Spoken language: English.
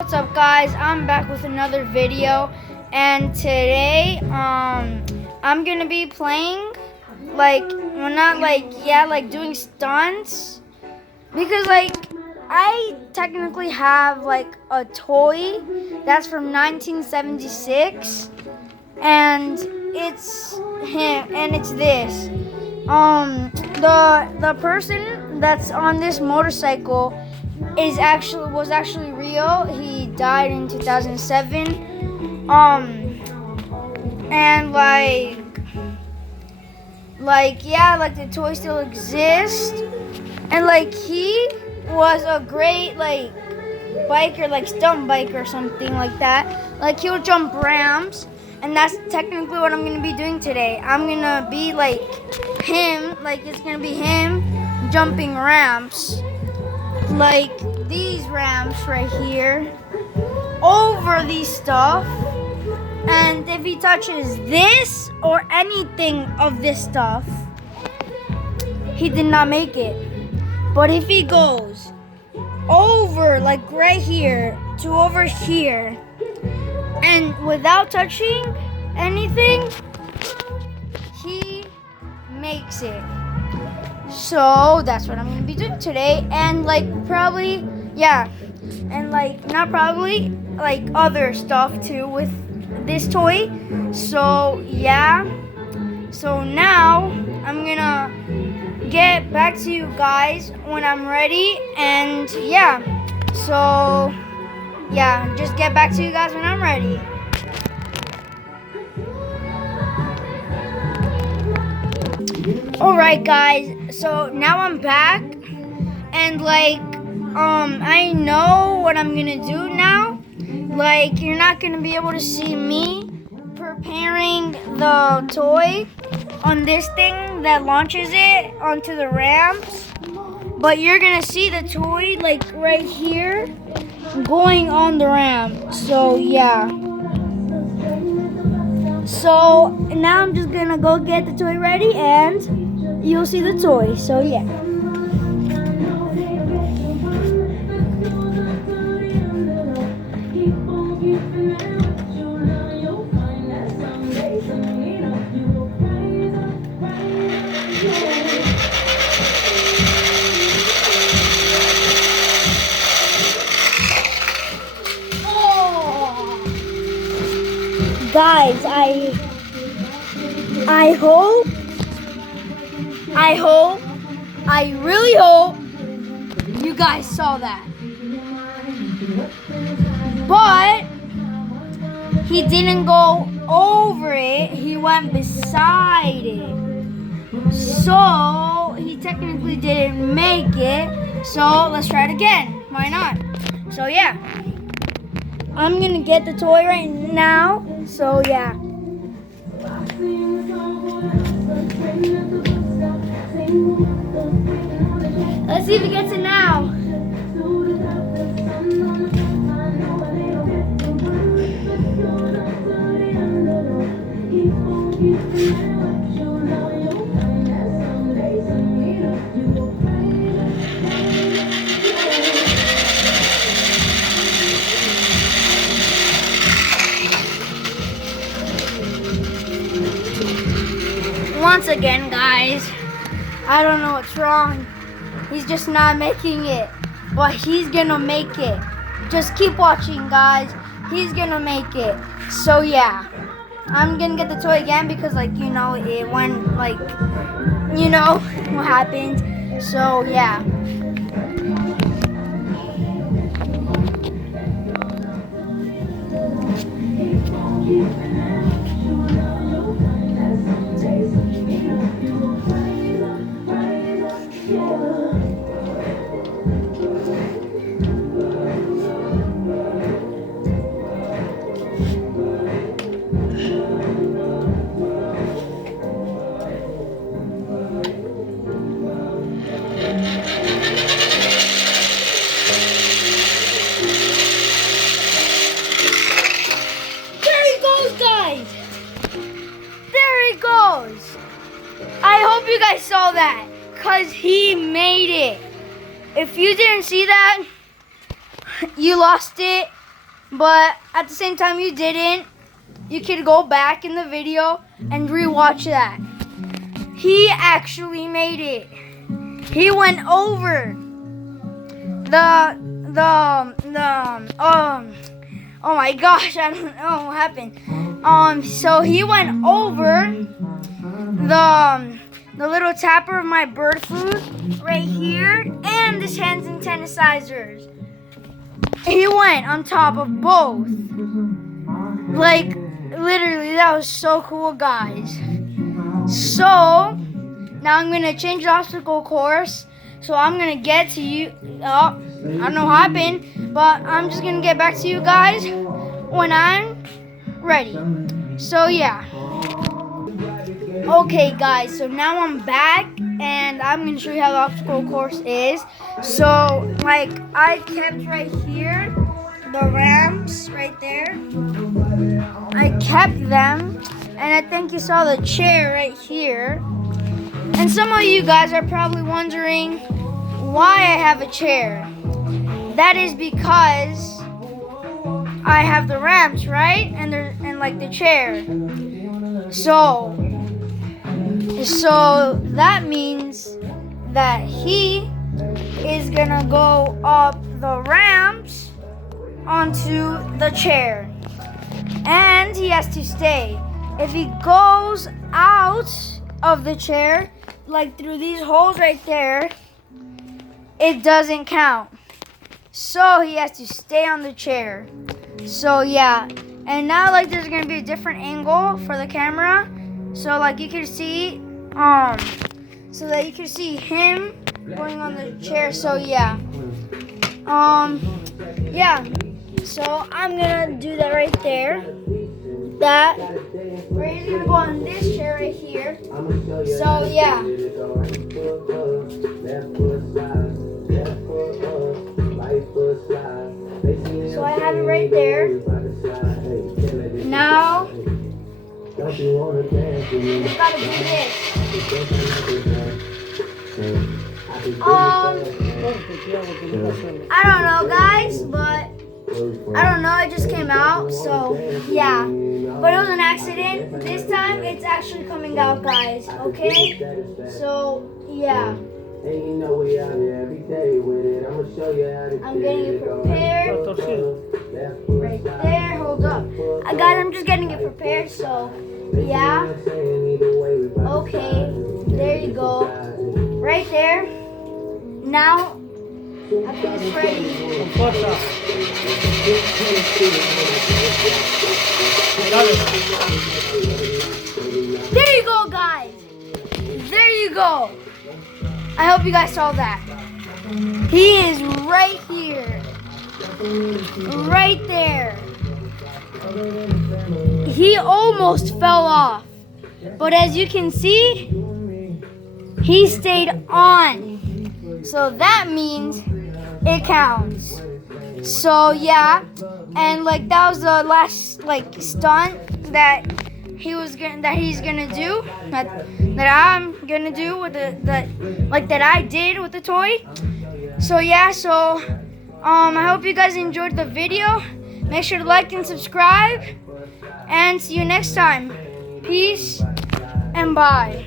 What's up, guys? I'm back with another video, and today I'm gonna be playing doing stunts, because I technically have a toy that's from 1976, and it's him, and it's this. The person that's on this motorcycle was actually real. He died in 2007. And the toy still exists. And he was a great biker, stunt biker or something like that. He would jump ramps, and that's technically what I'm gonna be doing today. I'm gonna be like him, it's gonna be him jumping ramps, like these ramps right here, over these stuff. And if he touches this or anything of this stuff, he did not make it. But if he goes over, right here to over here, and without touching anything, he makes it. So that's what I'm gonna be doing today, and probably, yeah, and not probably, other stuff too with this toy. So yeah, so now I'm gonna get back to you guys when I'm ready, and yeah, so yeah, just get back to you guys when I'm ready. Alright, guys, so now I'm back, and I know what I'm gonna do now. You're not gonna be able to see me preparing the toy on this thing that launches it onto the ramps, but you're gonna see the toy right here going on the ramp. So yeah, so now I'm just gonna go get the toy ready, and you'll see the toy. So yeah. Guys, I really hope you guys saw that. But he didn't go over it, he went beside it. So he technically didn't make it. So let's try it again. Why not? So yeah, I'm gonna get the toy right now. So yeah. Let's see if he gets it now. Once again, guys, I don't know what's wrong. He's just not making it, but he's gonna make it. Just keep watching, guys. He's gonna make it. So yeah, I'm gonna get the toy again because it went what happened. So yeah. I hope you guys saw that, because he made it. If you didn't see that, you lost it. but at the same time you didn't, you could go back in the video and rewatch that. He actually made it. He went over oh my gosh, I don't know what happened. So he went over the little tapper of my bird food right here and this hand sanitizers. He went on top of both. Like, literally, that was so cool, guys. So, now I'm going to change the obstacle course. So I'm going to get to you. Oh, I don't know what happened, but I'm just going to get back to you guys when I'm ready. So, yeah. Okay, guys, so now I'm back, and I'm going to show you how the obstacle course is. So, like, I kept right here, the ramps right there. I kept them, and I think you saw the chair right here. And some of you guys are probably wondering why I have a chair. That is because I have the ramps, right? And like the chair. So that means that he is gonna go up the ramps onto the chair. And he has to stay. If he goes out of the chair, like through these holes right there, it doesn't count. So he has to stay on the chair. So yeah. And now like there's gonna be a different angle for the camera. So like you can see, so that you can see him going on the chair. So yeah. Yeah. So I'm gonna do that right there. That where he's gonna go on this chair right here. So yeah. So I have it right there. Now it's gotta do this. I don't know, guys, but I don't know, it just came out, so yeah. But it was an accident. This time it's actually coming out, guys, okay? So yeah. I'm getting it prepared. Right there, hold up. Guys, I'm just getting it prepared, so yeah. Okay, there you go. Right there. Now, I think it's ready. There you go, guys. There you go. I hope you guys saw that. He is right here. Right there. He almost fell off. But as you can see, he stayed on. So that means it counts. So yeah, and like that was the last like stunt that he's gonna do, that I'm gonna do with that I did with the toy. So yeah, so I hope you guys enjoyed the video. Make sure to like and subscribe, and see you next time. Peace and bye.